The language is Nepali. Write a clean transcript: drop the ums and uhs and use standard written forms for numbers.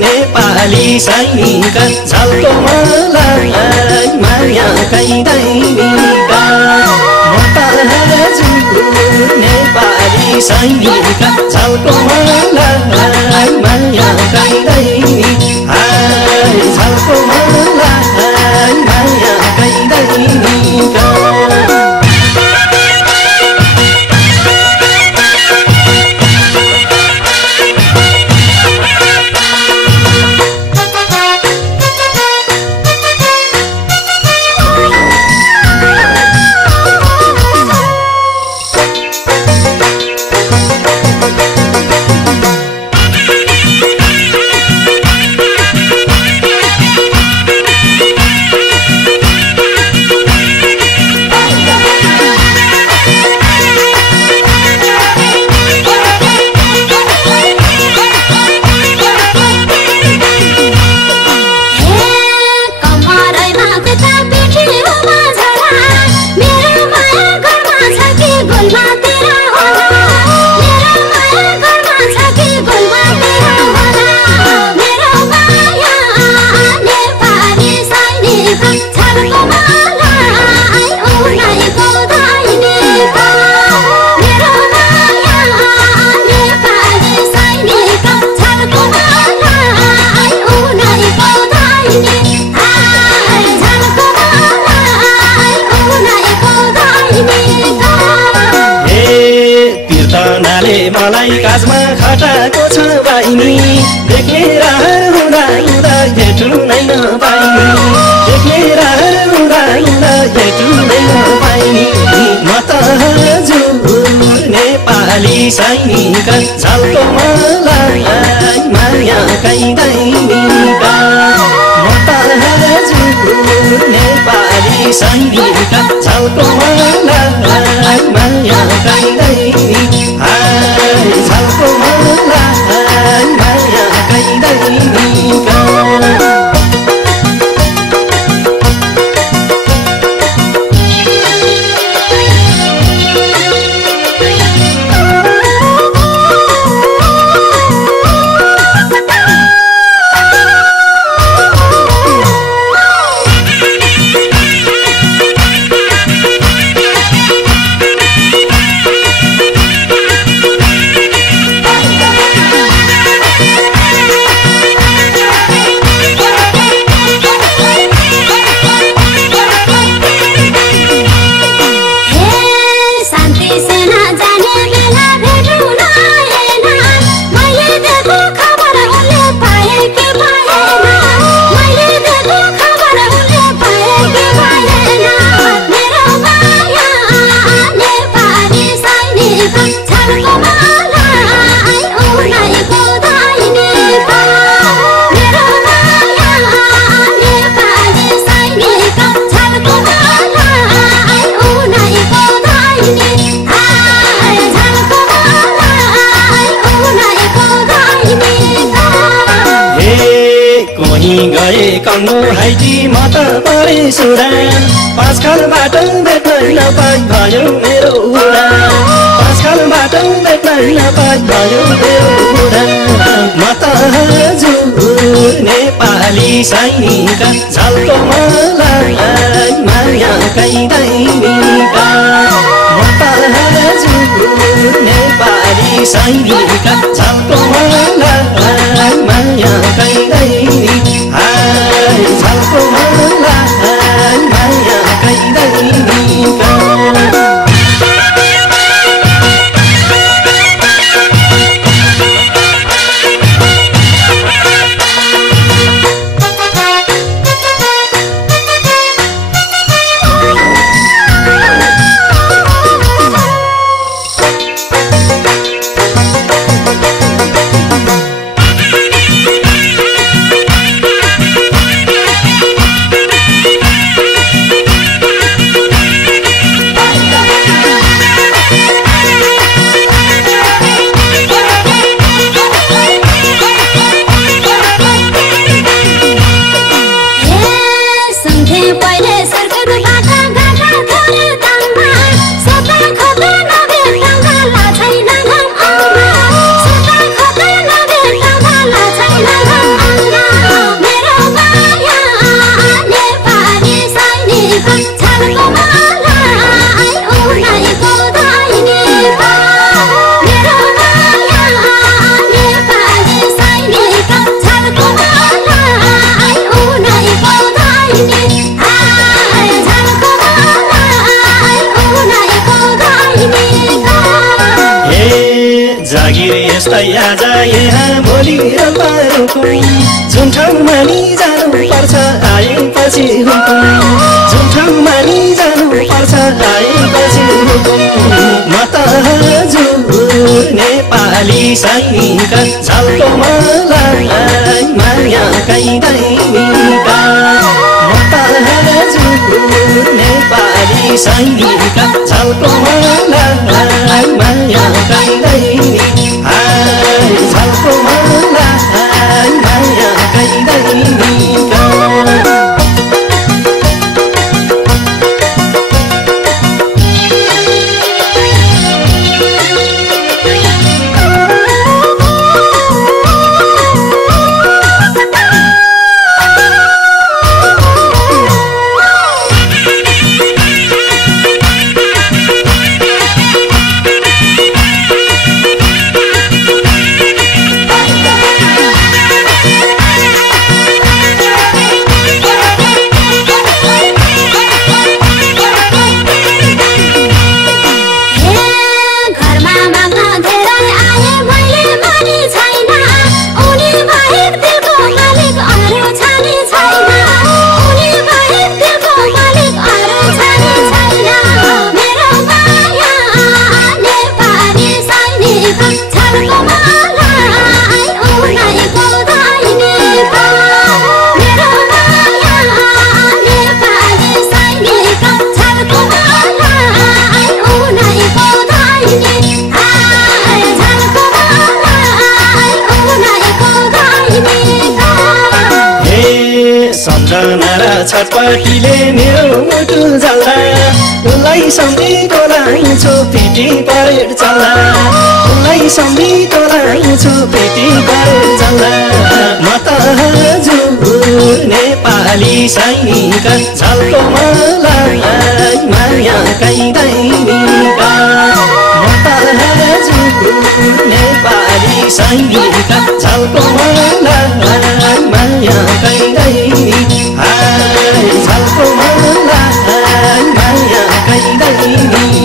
नेपाली सैनिक झल्को मलाई माया कैदैनिका म त हजुर नेपाली सैनिक झल्को मलाई माया कैदैनी झल्को मलाई माया कैदैनिका मलाई काजमा खटाको छ बाइनी देख्ने रहर हुँदा हुँदा भेटु नै नपाइनी देख्ने रहर हुँदा हुँदा भेटु नै नपाइनी म त हजुर नेपाली सैनिक झल्को मलाई माया कैदैनिका म त हजुर नेपाली सैनिक झल्को मलाई माया कैदैनी झल्को मलाई माया कैदैनिका गए कङ्गो हाइटी म त परे सुरान पाँचखालबाट भेट्न नपाई भयो मेरो उडान पाँचखालबाट भेट्न नपाई भयो मेरो उडान म त हजुर नेपाली सैनिक झल्को मलाई माया कैदैनिका जागिर यस्तै आज यहाँ भोलि रोल्पाहरूको जुन ठाउँमा नि जानु पर्छ आएपछि हुकुम जुन ठाउँमा नि जानु पर्छ आएपछि हुकुम म त हजुर नेपाली सैनिक झल्को मलाई मायाकै दैनिका म त हजुर नेपाली सैनिक झल्को मलाई मायाकै दैनिका झल्को मलाई मायाकै दैनिका छटपटीले मेरो मुटु जल्दा उनलाई सम्झिँदो लाउँछु पिटी परेड चल्दा उनलाई सम्झिँदो लाउँछु पिटी परेड चल्दा म त हजुर नेपाली सैनिक झल्को मलाई मायाकै दैनिका म त हजुर नेपाली सैनिक झल्को मलाई मायाकै दैनिका झल्को मलाई मायाकै दैनिका